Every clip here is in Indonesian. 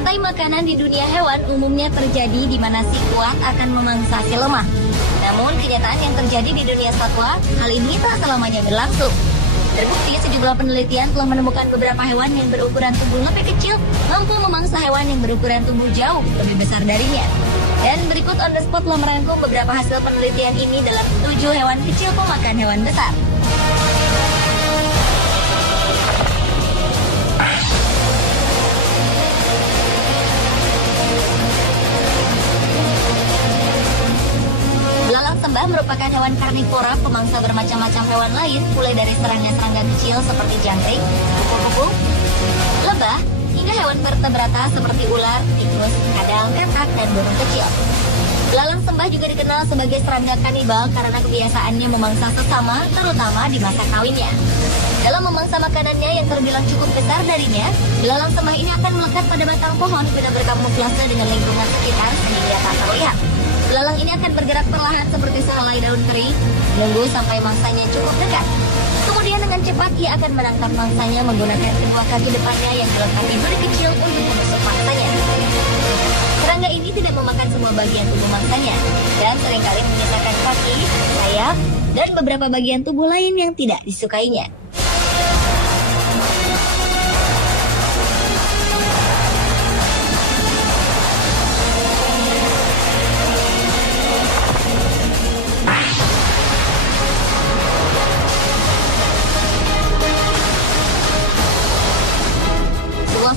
Rantai makanan di dunia hewan umumnya terjadi di mana si kuat akan memangsa si lemah. Namun kenyataan yang terjadi di dunia satwa, hal ini tak selamanya berlangsung. Terbukti sejumlah penelitian telah menemukan beberapa hewan yang berukuran tubuh lebih kecil mampu memangsa hewan yang berukuran tubuh jauh lebih besar darinya. Dan berikut on the spot telah merangkum beberapa hasil penelitian ini dalam 7 hewan kecil pemakan hewan besar. Belalang sembah merupakan hewan karnivora pemangsa bermacam-macam hewan lain, mulai dari serangga-serangga kecil seperti jangkrik, kupu-kupu, lebah, hingga hewan vertebrata seperti ular, tikus, kadal, katak, dan burung kecil. Belalang sembah juga dikenal sebagai serangga kanibal karena kebiasaannya memangsa sesama, terutama di masa kawinnya. Dalam memangsa makanannya yang terbilang cukup besar darinya, belalang sembah ini akan melekat pada batang pohon guna berkamuflase dengan lingkungan sekitar sehingga tak terlihat. Belalang ini akan bergerak perlahan seperti sehelai daun kering, menunggu sampai mangsanya cukup dekat. Kemudian dengan cepat ia akan menangkap mangsanya menggunakan kedua kaki depannya yang dilengkapi duri kecil untuk menusuk mangsanya. Serangga ini tidak memakan semua bagian tubuh mangsanya, dan seringkali menyisakan kaki, sayap, dan beberapa bagian tubuh lain yang tidak disukainya.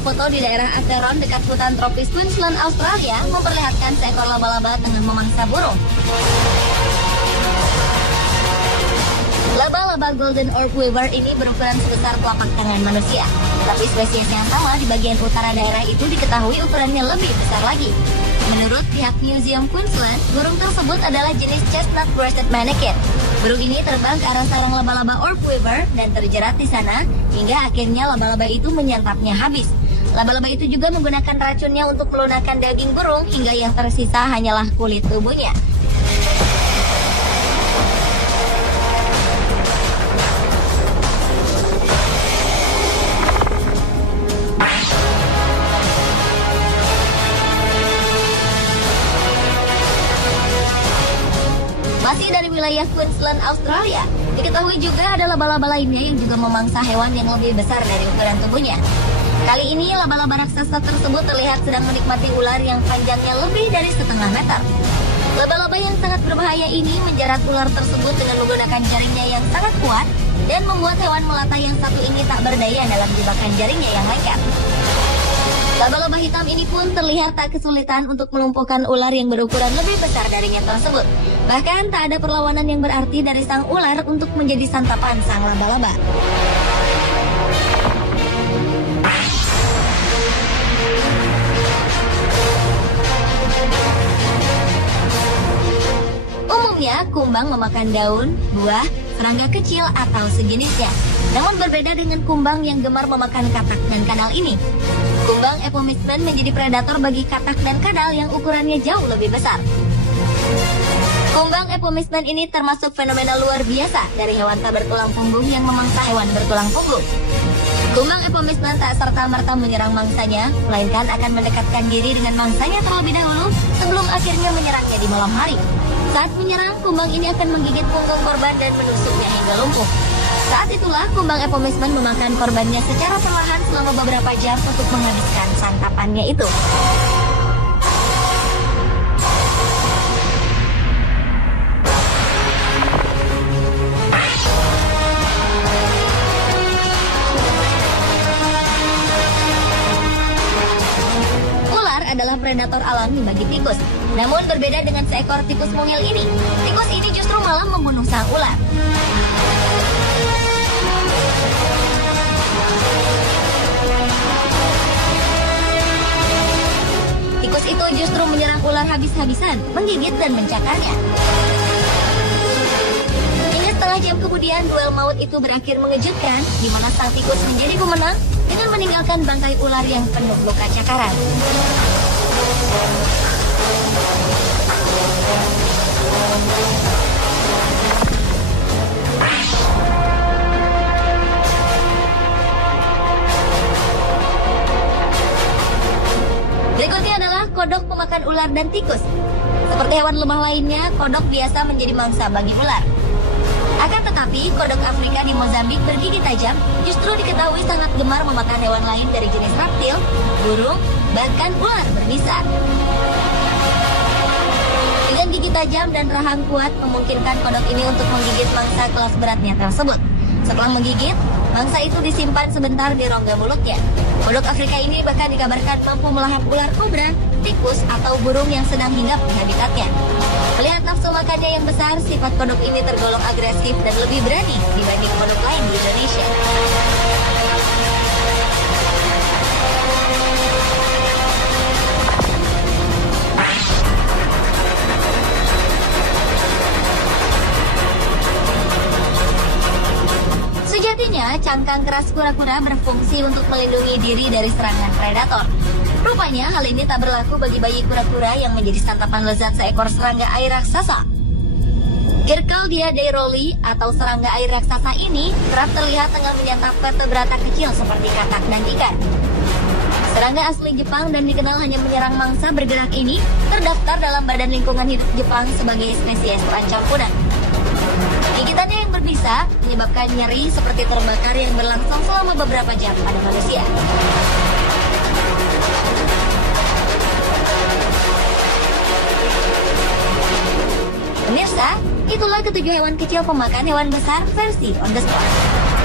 Foto di daerah Acheron dekat hutan tropis Queensland, Australia memperlihatkan seekor laba-laba tengah memangsa burung. Laba-laba Golden Orb Weaver ini berukuran sebesar telapak tangan manusia. Tapi spesies yang sama di bagian utara daerah itu diketahui ukurannya lebih besar lagi. Menurut pihak Museum Queensland, burung tersebut adalah jenis Chestnut Breasted Manakin. Burung ini terbang ke arah sarang laba-laba Orb Weaver dan terjerat di sana hingga akhirnya laba-laba itu menyantapnya habis. Laba-laba itu juga menggunakan racunnya untuk melunakkan daging burung hingga yang tersisa hanyalah kulit tubuhnya. Masih dari wilayah Queensland, Australia, diketahui juga ada laba-laba lainnya yang juga memangsa hewan yang lebih besar dari ukuran tubuhnya. Kali ini laba-laba raksasa tersebut terlihat sedang menikmati ular yang panjangnya lebih dari setengah meter. Laba-laba yang sangat berbahaya ini menjerat ular tersebut dengan menggunakan jaringnya yang sangat kuat dan membuat hewan melata yang satu ini tak berdaya dalam jebakan jaringnya yang lengket. Laba-laba hitam ini pun terlihat tak kesulitan untuk melumpuhkan ular yang berukuran lebih besar darinya tersebut. Bahkan tak ada perlawanan yang berarti dari sang ular untuk menjadi santapan sang laba-laba. Umumnya, kumbang memakan daun, buah, serangga kecil atau sejenisnya. Namun berbeda dengan kumbang yang gemar memakan katak dan kadal ini. Kumbang Epomismen menjadi predator bagi katak dan kadal yang ukurannya jauh lebih besar. Kumbang Epomismen ini termasuk fenomena luar biasa dari hewan tak bertulang punggung yang memangsa hewan bertulang punggung. Kumbang Epomismen tak serta-merta menyerang mangsanya, melainkan akan mendekatkan diri dengan mangsanya terlebih dahulu sebelum akhirnya menyerangnya di malam hari. Saat menyerang, kumbang ini akan menggigit punggung korban dan menusuknya hingga lumpuh. Saat itulah kumbang Epomismen memakan korbannya secara perlahan selama beberapa jam untuk menghabiskan santapannya itu. Adalah predator alami bagi tikus. Namun berbeda dengan seekor tikus mungil ini, tikus ini justru malah membunuh sang ular. Tikus itu justru menyerang ular habis-habisan, menggigit dan mencakarnya. Hingga setengah jam kemudian, duel maut itu berakhir mengejutkan, di mana sang tikus menjadi pemenang dengan meninggalkan bangkai ular yang penuh luka cakaran. memakan ular dan tikus. Seperti hewan lemah lainnya, kodok biasa menjadi mangsa bagi ular. Akan tetapi, kodok Afrika di Mozambik bergigi tajam justru diketahui sangat gemar memakan hewan lain dari jenis reptil, burung, bahkan ular berbisa. Dengan gigi tajam dan rahang kuat memungkinkan kodok ini untuk menggigit mangsa kelas beratnya tersebut. Setelah menggigit, mangsa itu disimpan sebentar di rongga mulutnya. Kodok Afrika ini bahkan dikabarkan mampu melahap ular kobra, tikus, atau burung yang sedang hinggap di habitatnya. Melihat nafsu makannya yang besar, sifat kodok ini tergolong agresif dan lebih berani dibanding kodok lain di Indonesia. Sejatinya, cangkang keras kura-kura berfungsi untuk melindungi diri dari serangan predator. Rupanya, hal ini tak berlaku bagi bayi kura-kura yang menjadi santapan lezat seekor serangga air raksasa. Kirkledia dairoli atau serangga air raksasa ini kerap terlihat tengah menyantap vertebrata kecil seperti katak dan ikan. Serangga asli Jepang dan dikenal hanya menyerang mangsa bergerak ini terdaftar dalam Badan Lingkungan Hidup Jepang sebagai spesies terancam punah. Gigitannya yang berbisa menyebabkan nyeri seperti terbakar yang berlangsung selama beberapa jam pada manusia. Pemirsa, itulah ketujuh hewan kecil pemakan hewan besar versi On The Spot.